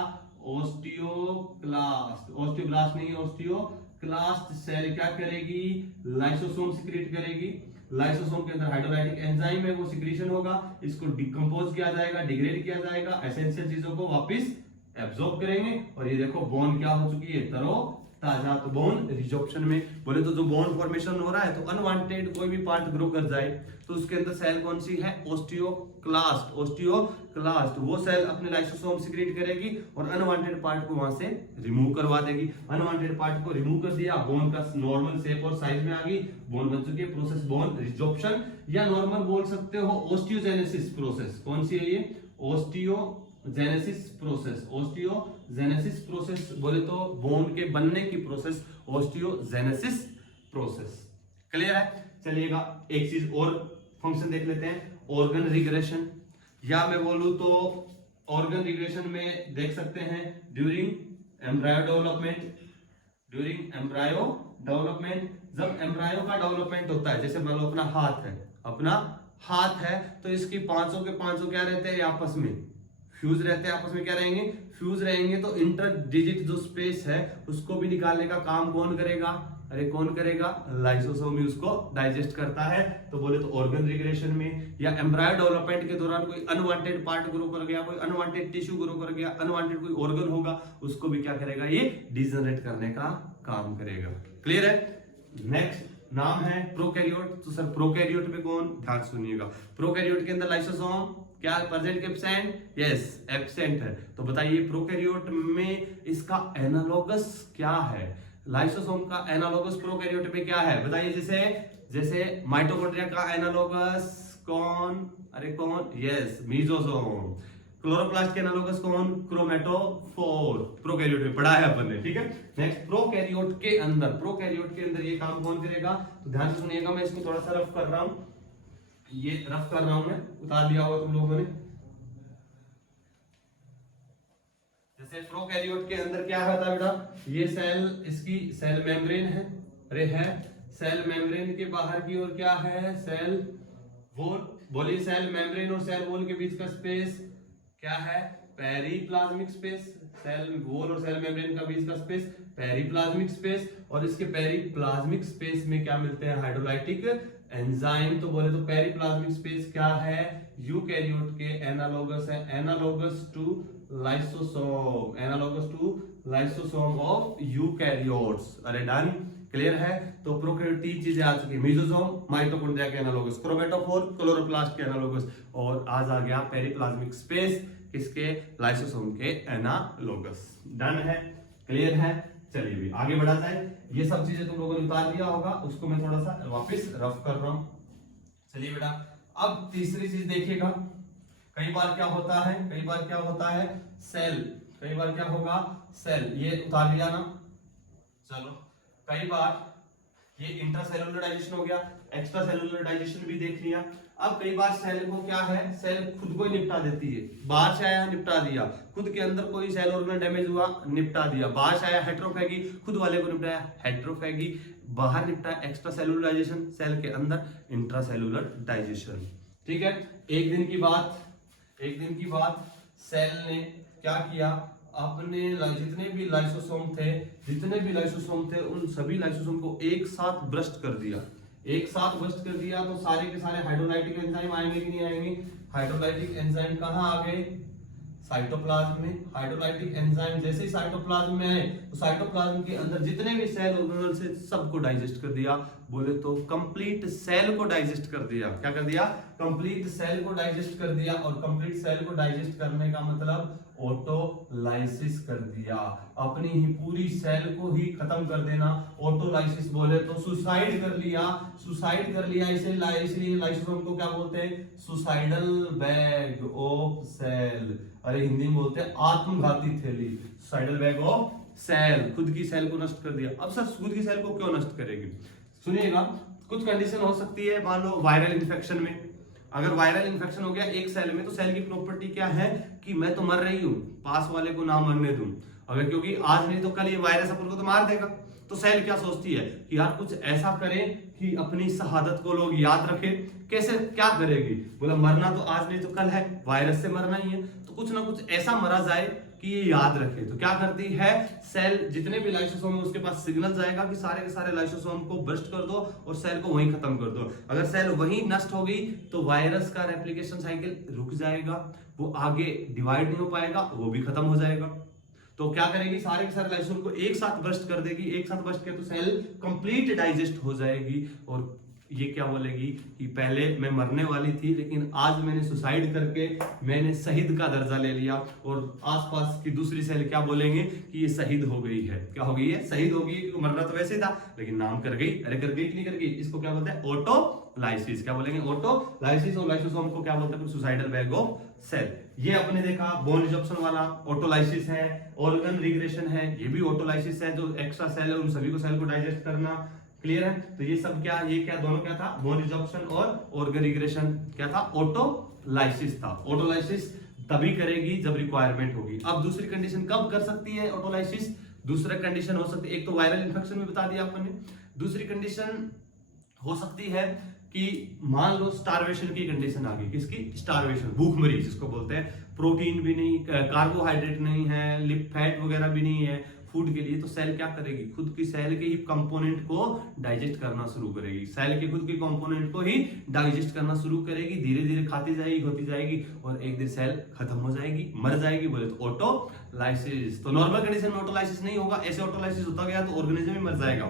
ओस्टियोक्लास्ट, ओस्टियोब्लास्ट नहीं, ओस्टियोक्लास्ट सेल क्या करेगी, लाइसोसोम सिक्रीट करेगी। लाइसोसोम के अंदर हाइड्रोलाइटिक एंजाइम है, वो सिक्रीशन होगा, इसको डिकम्पोज किया जाएगा, डिग्रेड किया जाएगा, एसेंशियल चीजों को वापस एब्जॉर्ब करेंगे। और ये देखो बोन क्या हो चुकी है, तरो ताजा। तो बोन रिजॉर्प्शन में बोले तो जो बोन फॉर्मेशन हो रहा है, तो अनवांटेड कोई भी पार्ट ग्रो कर जाए तो उसके अंदर सेल कौन सी है, ओस्टियोक्लास्ट। ओस्टियोक्लास्ट वो सेल अपने लाइसोसोम सिक्रीट करेगी और अनवांटेड पार्ट को वहां से रिमूव करवा देगी। अनवांटेड पार्ट को रिमूव कर दिया, बोन का नॉर्मल शेप और साइज में आ गई, बोन बन चुकी है। प्रोसेस बोन रिजॉर्प्शन, या नॉर्मल बोल सकते हो ओस्टियोजेनेसिस प्रोसेस। कौन सी है ये, ओस्टियोजेनेसिस प्रोसेस। ओस्टियोजेनेसिस प्रोसेस बोले तो बोन के बनने की प्रोसेस, ओस्टियोजेनेसिस प्रोसेस। क्लियर है, चलिएगा एक चीज और फंक्शन देख लेते हैं, ऑर्गन रिग्रेशन। या मैं बोलूं तो ऑर्गन रिग्रेशन में देख सकते हैं during embryo development. During embryo development, जब एम्ब्रायो का डेवलपमेंट होता है, जैसे मान लो अपना हाथ है, तो इसकी पांचों के पांचों क्या रहते हैं, आपस में फ्यूज रहते हैं, आपस में क्या रहेंगे, फ्यूज रहेंगे। तो इंटर डिजिट जो स्पेस है उसको भी निकालने का काम कौन करेगा, अरे कौन करेगा? लाइसोसोम ही उसको डाइजेस्ट करता है। तो बोले तो ऑर्गन रिग्रेशन में या एम्ब्रायो डेवलपमेंट के दौरान कोई अनवांटेड पार्ट ग्रो कर गया, कोई अनवांटेड टिश्यू ग्रो कर गया, अनवांटेड कोई ऑर्गन होगा, उसको भी क्या करेगा? ये डिजनरेट करने का काम करेगा। क्लियर है? नेक्स्ट नाम है प्रोकैरियोट। तो सर प्रोकैरियोट में कौन? ध्यान सुनिएगा, प्रोकैरियोट के अंदर लाइसोसोम क्या प्रेजेंट के एब्सेंट? यस एब्सेंट है। तो बताइए प्रोकैरियोट में इसका एनालॉगस क्या है? लाइसोसोम का एनालॉगस प्रोकैरियोट में क्या है? बताइए। जैसे माइटोकॉन्ड्रिया का एनालॉगस कौन? अरे कौन? Yes mesosome. क्लोरोप्लास्ट के एनालॉगस कौन? क्रोमेटोफोर। प्रोकैरियोट में पढ़ा है अपन ने, ठीक है। नेक्स्ट प्रोकैरियोट के अंदर ये काम कौन करेगा? तो ध्यान से सुनिएगा, मैं इसको थोड़ा सा रफ कर रहा हूं, ये रफ कर रहा हूं, मैं उतार दिया होगा तुम लोगों ने। जैसे प्रोकैरियोट के अंदर क्या होता है बेटा? ये सेल, इसकी सेल मेम्ब्रेन है, अरे है सेल मेम्ब्रेन के बाहर की ओर क्या है? Cell wall. बोलिए सेल मेम्ब्रेन और सेल वॉल के बीच का स्पेस क्या है? Periplasmic space. सेल वॉल और सेल मेम्ब्रेन का बीच का स्पेस पेरिप्लाज्मिक स्पेस। और इसके पेरिप्लाज्मिक स्पेस में क्या मिलते हैं? Hydrolytic enzyme. तो बोले तो पेरिप्लाज्मिक स्पेस क्या है? यूकैरियोट के एनालॉगस है, analogous to lysosome, analogous to lysosome of eukaryotes. अरे डन, क्लियर है? तो प्रोकैरियोट तीन चीजें आ चुकी है, मेसोसोम माइटोकॉन्ड्रिया के एनालॉगस, क्रोमेटोफोर क्लोरोप्लास्ट के एनालॉगस, और आज आ गया पेरिप्लाज्मिक स्पेस किसके? लाइसोसोम के एनालॉगस। डन है, क्लियर है? चलिए भी आगे बढ़ा जाए। ये सब चीजें तुम लोगों ने उतार दिया होगा, उसको मैं थोड़ा सा वापस रफ कर रहा हूं। चलिए बेटा, अब तीसरी चीज देखिएगा। कई बार क्या होता है? सेल, कई बार क्या होगा? सेल, ये उतार लिया ना, चलो। कई बार ये इंट्रासेलुलर डाइजेशन हो गया, एक्स्ट्रा सेलुलर डाइजेशन भी देख लिया। अब कई बार सेल को क्या है? सेल खुद को ही निपटा देती है। बाहर से आया निपटा दिया, खुद के अंदर कोई सेल ऑर्गन डैमेज हुआ निपटा दिया। बाहर से आया हेट्रोफैगी, खुद वाले को निपटाया हेट्रोफैगी, बाहर निपटा एक्स्ट्रा सेलुलर डाइजेशन, सेल के अंदर इंट्रासेलुलर डाइजेशन। ठीक है। एक दिन की बात सेल ने क्या किया? अपने जितने भी लाइसोसोम थे उन सभी लाइसोसोम को एक साथ ब्रस्ट कर दिया। तो सारे के सारे हाइड्रोलाइटिक एंजाइम आएंगे कि नहीं आएंगे? हाइड्रोलाइटिक एंजाइम कहाँ आ गए? साइटोप्लाज्म में। हाइड्रोलाइटिक एंजाइम जैसे ही साइटोप्लाज्म में आए तो साइटोप्लाज्म के अंदर जितने भी सेल ऑर्गेनल से सबको डाइजेस्ट कर दिया। बोले तो कंप्लीट सेल को डाइजेस्ट कर दिया। क्या कर दिया? कंप्लीट सेल को डाइजेस्ट कर दिया। और कंप्लीट सेल को डाइजेस्ट करने का मतलब ऑटोलाइसिस कर दिया, अपनी ही पूरी सेल को ही खत्म कर देना। ऑटोलाइसिस बोले तो सुसाइड कर लिया। इसलिए लाइसोसोम को क्या बोलते हैं? Suicidal bag of cell. अरे हिंदी में बोलते हैं आत्मघाती थैली। सुसाइडल बैग ऑफ सेल, खुद की सेल को नष्ट कर दिया। अब सर खुद की सेल को क्यों नष्ट करेगी? सुनिएगा, कुछ कंडीशन हो सकती है। मान लो वायरल इन्फेक्शन में, अगर वायरल इन्फेक्शन हो गया एक सेल में, तो सेल की प्रॉपर्टी क्या है कि मैं तो मर रही हूं, पास वाले को ना मरने दूं। अगर क्योंकि आज नहीं तो कल ये वायरस अपन को तो मार देगा, तो सेल क्या सोचती है कि यार कुछ ऐसा करें कि अपनी शहादत को लोग याद रखें। कैसे, क्या करेगी? बोला मरना तो आज नहीं तो कल है, वायरस से मरना ही है, तो कुछ ना कुछ ऐसा मरा जाए कि ये याद रखे। तो क्या करती है सेल? जितने भी लाइसोसोम है उसके पास सिग्नल जाएगा कि सारे के सारे लाइसोसोम को बर्स्ट कर दो और सेल को वहीं खत्म कर दो। अगर सेल वहीं नष्ट हो गई तो वायरस का रेप्लिकेशन साइकिल रुक जाएगा, वो आगे डिवाइड नहीं हो पाएगा, वो भी खत्म हो जाएगा। तो क्या करेगी? सारे के सारे लाइसोसोम को एक साथ बर्स्ट कर देगी। एक साथ बर्स्ट किया तो सेल कंप्लीट डाइजेस्ट हो जाएगी और ये क्या बोलेगी कि पहले मैं मरने वाली थी लेकिन आज मैंने सुसाइड करके मैंने शहीद का दर्जा ले लिया। और आसपास की दूसरी सेल क्या बोलेंगे कि ये शहीद हो गई है। क्या हो गई है? शहीद हो गई, क्योंकि मरना तो वैसे ही था लेकिन नाम कर गई। अरे कर गई कि नहीं कर गई? इसको क्या बोलते हैं? ऑटोलाइसिस। क्या बोलेंगे? ऑटोलाइसिस। और लाइसोसोम को क्या बोलते हैं? Suicidal bag of cell. ये अपने देखा बोन रिजॉर्प्शन वाला ऑटोलाइसिस है, ऑर्गन रिग्रेशन है, ये भी ऑटोलाइसिस है। जो एक्स्ट्रा सेल है उन सभी को सेल को डाइजेस्ट करना। क्लियर है? तो ये सब क्या, ये क्या दोनों क्या था? बोन रिजॉर्प्शन और ऑर्गन रिग्रेशन क्या था? ऑटोलाइसिस था। ऑटोलाइसिस तभी करेगी जब रिक्वायरमेंट होगी। अब दूसरी कंडीशन कब कर सकती है ऑटोलाइसिस? दूसरा कंडीशन हो सकती है, एक तो वायरल इन्फेक्शन में बता दिया अपन ने, दूसरी कंडीशन हो सकती है कि मान लो स्टारवेशन की कंडीशन आ गई। किसकी? स्टारवेशन, भूखमरी जिसको बोलते हैं। प्रोटीन भी नहीं, कार्बोहाइड्रेट नहीं है, लिप फैट वगैरह भी नहीं है, फूड के लिए, तो सेल क्या करेगी, खुद की सेल के ही कंपोनेंट को डाइजेस्ट करना शुरू करेगी, सेल के खुद के कंपोनेंट को ही डाइजेस्ट करना शुरू करेगी, धीरे धीरे खाती जाएगी, होती जाएगी, और एक दिन सेल खत्म हो जाएगी, मर जाएगी, बोले तो ऑटोलाइसिस। तो नॉर्मल कंडीशन में ऑटोलाइसिस नहीं होगा, ऐसे ऑटोलाइसिस होता गया तो ऑर्गेनिज्म ही मर जाएगा,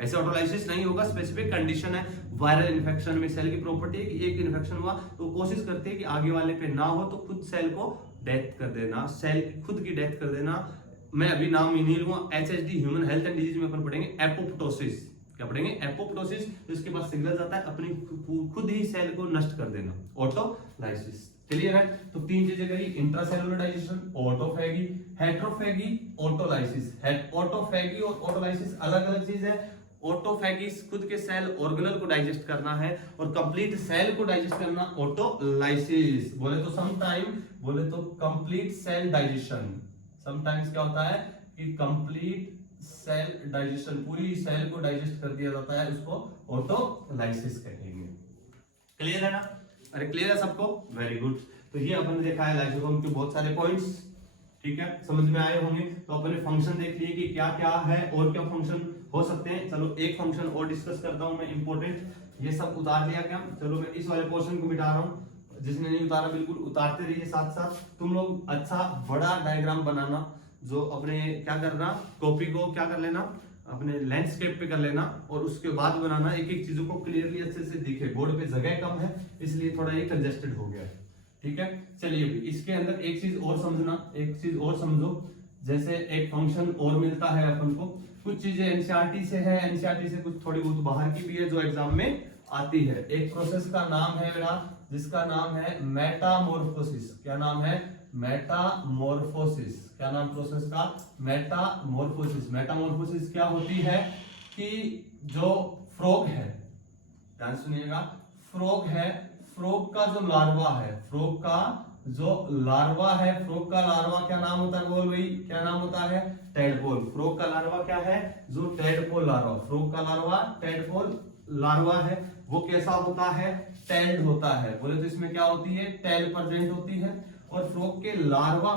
ऐसे ऑटोलाइसिस नहीं होगा। स्पेसिफिक कंडीशन है, वायरल इन्फेक्शन में सेल की प्रॉपर्टी है कि एक इन्फेक्शन हुआ तो कोशिश करते हैं कि आगे वाले पे ना हो, तो खुद सेल को डेथ कर देना, सेल खुद की डेथ कर देना। मैं अभी नाम ही नहीं लूंगा, HHD human health and disease में अपन पढ़ेंगे एपोप्टोसिस। क्या पढ़ेंगे, एपोप्टोसिस। तो इसके बाद सिग्नल आता है अपनी खुद ही सेल को नष्ट कर देना, ऑटोलाइसिस। क्लियर है? तो तीन चीजें करी, intracellular digestion, autophagy, heterophagy, autolysis. Autophagy और ऑटोलाइसिस अलग अलग चीज है। ऑटोफैगी खुद के सेल ऑर्गेनल को डाइजेस्ट करना है, और कंप्लीट सेल को डाइजेस्ट करना ऑटोलाइसिस। बोले तो कंप्लीट सेल डाइजेशन। समटाइम्स क्या होता है कि कंप्लीट सेल डाइजेशन, पूरी सेल को डाइजेस्ट कर दिया जाता है, उसको ऑटोलाइसिस कहेंगे। क्लियर है ना? अरे क्लियर है सबको? Very good. तो ये अपन ने देखा है लाइसोसोम के बहुत सारे पॉइंट्स, ठीक है, समझ में आए होंगे। तो अपन ने फंक्शन देख लिए कि क्या क्या है और क्या फंक्शन हो सकते हैं। चलो एक फंक्शन और डिस्कस करता हूं मैं, इंपॉर्टेंट। ये सब उतार लिया क्या? चलो मैं इस वाले पोर्शन को मिटा रहा हूँ, जिसने नहीं उतारा बिल्कुल उतारते रहिए साथ साथ। तुम लोग अच्छा बड़ा डायग्राम बनाना, जो अपने क्या करना, कॉपी को क्या कर लेना, अपने लैंडस्केप पे कर लेना, और उसके बाद बनाना, एक एक चीजों को क्लियरली अच्छे से दिखे। बोर्ड पे जगह कम है इसलिए थोड़ा ये कंजेस्टेड हो गया है, ठीक है। चलिए इसके अंदर एक चीज और समझना, एक चीज और समझो। जैसे एक फंक्शन और मिलता है अपन को, कुछ चीजें एनसीईआरटी से है, एनसीईआरटी से कुछ थोड़ी बहुत बाहर की भी है जो एग्जाम में आती है। एक प्रोसेस का नाम है मेरा, जिसका नाम है मेटामॉर्फोसिस। क्या नाम है? मेटामॉर्फोसिस। क्या नाम प्रोसेस का? मेटामॉर्फोसिस। मेटामॉर्फोसिस क्या होती है कि जो फ्रॉग है, ध्यान सुनिएगा, फ्रॉग है, फ्रॉग का जो लार्वा है, फ्रॉग का जो लार्वा है, फ्रॉग का लार्वा क्या नाम होता है? बोल भाई, क्या नाम होता है? टेडपोल। फ्रॉग का लार्वा क्या है? जो टेडपोल लार्वा, फ्रॉग का लार्वा टेडपोल लार्वा है। वो कैसा होता है? टेल्ड होता है। बोले तो इसमें क्या होती है? टेल प्रेजेंट होती है। और फ्रॉग के लार्वा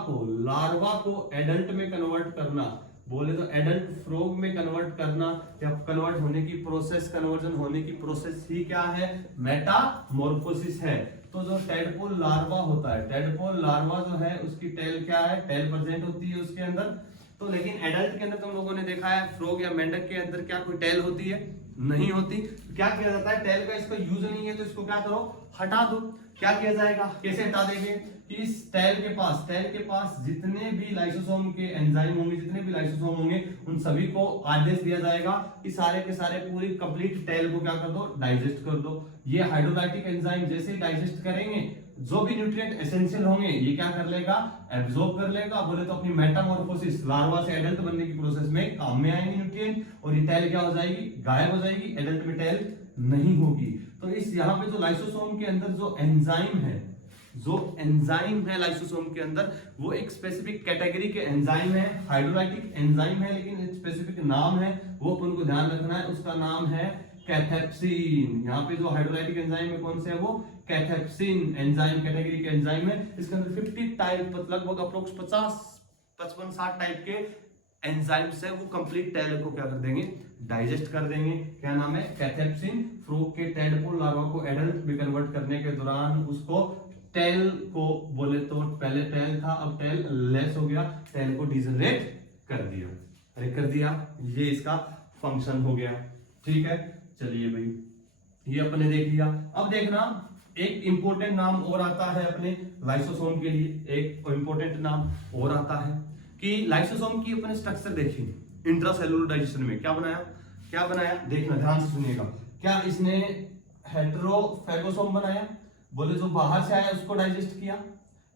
को एडल्ट में कन्वर्ट करना, बोले तो एडल्ट फ्रॉग में कन्वर्ट करना, या कन्वर्ट होने की प्रोसेस, कन्वर्जन होने की प्रोसेस ही क्या है? मेटामॉर्फोसिस है। तो जो टेडपोल लार्वा होता है, टेडपोल लार्वा जो है उसकी टेल क्या है? टेल प्रेजेंट होती है उसके अंदर। तो लेकिन एडल्ट के अंदर तुम लोगों ने देखा है, फ्रॉग या मेंढक के अंदर क्या कोई टेल होती है? नहीं होती। क्या किया जाता है? टेल का इसका यूज नहीं है तो इसको क्या करो? हटा दो। क्या किया जाएगा? कैसे हटा देंगे? इस टेल के पास जितने भी लाइसोसोम के एंजाइम होंगे, जितने भी लाइसोसोम होंगे, उन सभी को आदेश दिया जाएगा कि सारे के सारे पूरी कंप्लीट टेल को क्या कर दो? डाइजेस्ट कर दो। ये हाइड्रोलाइटिक एंजाइम जैसे डाइजेस्ट करेंगे, जो भी न्यूट्रिएंट एसेंशियल होंगे ये क्या कर लेगा? एब्जॉर्ब कर लेगा। बोले तो अपनी मेटामॉर्फोसिस, लार्वा से एडल्ट बनने की प्रोसेस में काम में आएंगे न्यूट्रिएंट, और ये टेल क्या हो जाएगी? गायब हो जाएगी। एडल्ट में टेल नहीं होगी। तो इस यहाँ पे जो लाइसोसोम के अंदर जो एंजाइम है लाइसोसोम के अंदर, वो एक स्पेसिफिक कैटेगरी के एंजाइम है, हाइड्रोलाइटिक एंजाइम है, लेकिन एक स्पेसिफिक नाम है, वो अपन को ध्यान रखना है। उसका नाम है कैथेप्सिन। यहाँ पे जो हाइड्रोलाइटिक एंजाइम है कौन से है? वो कैथेप्सिन एंजाइम कैटेगरी के एंजाइम है। इसके अंदर 50 टाइप, लगभग अप्रोक्स 50-55-60 टाइप के एंजाइम्स है। वो कंप्लीट टेल को क्या कर देंगे? डाइजेस्ट कर देंगे। क्या नाम है? कैथेप्सिन। फ्रॉग के टेडपोल लार्वा को एडल्ट में कन्वर्ट करने के दौरान उसको टेल को, बोले तो पहले टेल था, अब टेल लेस हो गया, टेल को डिजनरेट कर दिया। अरे कर दिया, ये इसका फंक्शन हो गया, ठीक है। चलिए भाई, ये अपने देख लिया। अब देखना, एक इंपॉर्टेंट नाम और आता है अपने लाइसोसोम के लिए, एक इंपॉर्टेंट नाम और आता है कि लाइसोसोम की अपने स्ट्रक्चर देखिए। इंट्रासेलुलर डाइजेशन में क्या बनाया देखना, ध्यान से सुनिएगा। क्या इसने हेटेरोफैगोसोम बनाया? बोले जो बाहर से आया उसको डाइजेस्ट किया?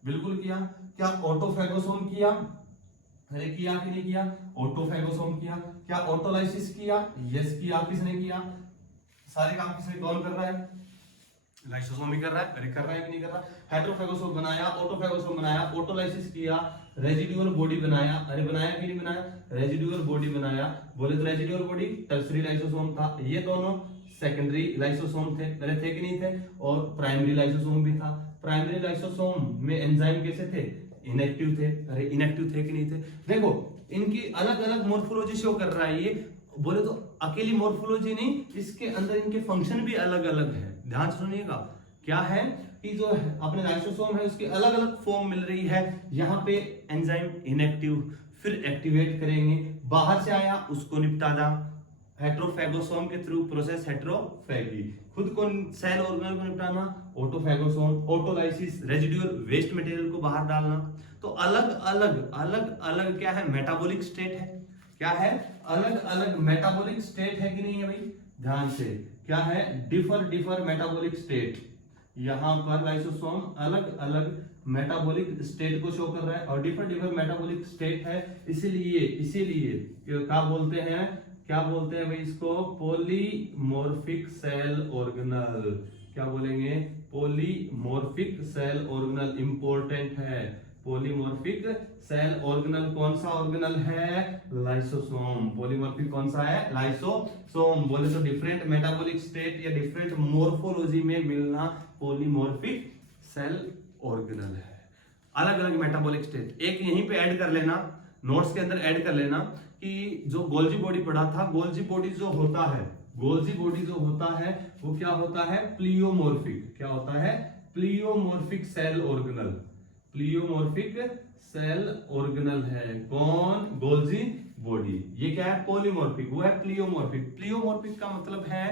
बिल्कुल किया। क्या ऑटोफैगोसोम किया? अरे किया कि नहीं किया? ऑटोफैगोसोम किया। क्या ऑटोलाइसिस किया? यस किया। किसने किया? सारे काम किसने, कौन कर रहा है? लाइसोसोम ही कर रहा है। अरे कर रहा है कि नहीं कर रहा? हेटेरोफैगोसोम बनाया, ऑटोफैगोसोम बनाया, ऑटोलाइसिस किया, रेजिडुअल बॉडी बनाया। अरे बनाया कि नहीं बनाया? रेजिडुअल बॉडी बनाया। बोले तो रेजिडुअल बॉडी टर्सरी लाइसोसोम था। ये दोनों सेकेंडरी लाइसोसोम थे, पहले थे कि नहीं थे? और प्राइमरी लाइसोसोम भी था। प्राइमरी लाइसोसोम में एंजाइम कैसे थे? इनएक्टिव थे। अरे इनएक्टिव थे कि नहीं थे? देखो इनकी अलग अलग मॉर्फोलॉजी शो कर रहा है। ये बोले तो अकेली मॉर्फोलॉजी नहीं, इसके अंदर इनके फंक्शन भी अलग अलग है। ध्यान से सुनिएगा, क्या है कि जो अपने लाइसोसोम है उसकी अलग अलग फॉर्म मिल रही है। यहाँ पे एंजाइम इनएक्टिव, फिर एक्टिवेट करेंगे, बाहर से आया उसको निपटा दा, हेट्रोफैगोसोम के थ्रू प्रोसेस हेट्रोफैगी, खुद को सेल ऑर्गेनल को निपटाना, ऑटोफैगोसोम, ऑटोलाइसिस, रेजिडुअल वेस्ट मटेरियल को बाहर डालना। तो अलग अलग क्या है, मेटाबॉलिक स्टेट है। क्या है, अलग अलग मेटाबॉलिक स्टेट है कि नहीं है भाई, ध्यान से, क्या है, डिफर मेटाबॉलिक स्टेट। यहां पर लाइसोसोम अलग अलग मेटाबॉलिक स्टेट को शो कर रहा है और डिफर मेटाबॉलिक स्टेट है। इसीलिए क्या बोलते हैं भाई इसको, पॉलीमॉर्फिक सेल ऑर्गेनल। क्या बोलेंगे, पॉलीमॉर्फिक सेल ऑर्गेनल इंपॉर्टेंट है। पॉलीमॉर्फिक सेल ऑर्गेनल कौन सा ऑर्गेनल है, लाइसोसोम। पॉलीमॉर्फिक कौन सा है, लाइसोसोम। बोले तो डिफरेंट मेटाबॉलिक स्टेट या डिफरेंट मॉर्फोलॉजी में मिलना पॉलीमॉर्फिक सेल ऑर्गेनल है। अलग अलग मेटाबॉलिक स्टेट। एक यहीं पे ऐड कर लेना, नोट्स के अंदर ऐड कर लेना कि जो गोल्जी बॉडी पढ़ा था, गोल्जी बॉडी जो होता है वो क्या होता है, प्लियोमॉर्फिक। क्या होता है, pleomorphic cell organelle. Pleomorphic cell organelle है कौन, गोल्जी बॉडी। ये क्या है, पॉलीमॉर्फिक, वो है प्लियोमॉर्फिक। प्लियोमॉर्फिक का मतलब है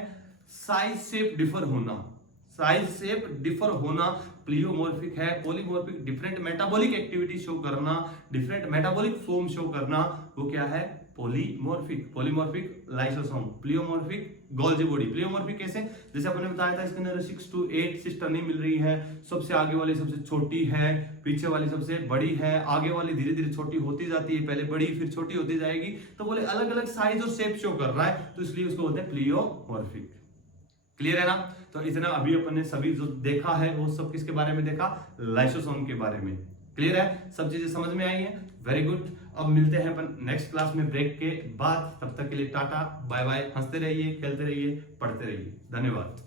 साइज शेप डिफर होना, साइज शेप डिफर होना प्लियोमॉर्फिक है। Polymorphic different metabolic activity show करना, डिफरेंट मेटाबॉलिक फॉर्म शो करना, वो क्या है, polymorphic. Polymorphic lysosome, pleomorphic Golgi body. Pleomorphic कैसे, जैसे अपने बताया था इसके अंदर 6 to 8 सिस्टर नहीं मिल रही है, सबसे आगे वाली सबसे छोटी है, पीछे वाली सबसे बड़ी है, आगे वाली धीरे धीरे छोटी होती जाती है, पहले बड़ी फिर छोटी होती जाएगी। तो बोले अलग अलग साइज और शेप शो कर रहा है, तो इसलिए उसको बोलते हैं प्लियोमॉर्फिक। क्लियर है ना। तो इतना अभी अपन ने सभी जो देखा है वो सब किसके बारे में देखा, लाइसोसोम के बारे में। क्लियर है, सब चीजें समझ में आई है, वेरी गुड। अब मिलते हैं अपन नेक्स्ट क्लास में ब्रेक के बाद, तब तक के लिए टाटा बाय बाय। हंसते रहिए, खेलते रहिए, पढ़ते रहिए, धन्यवाद।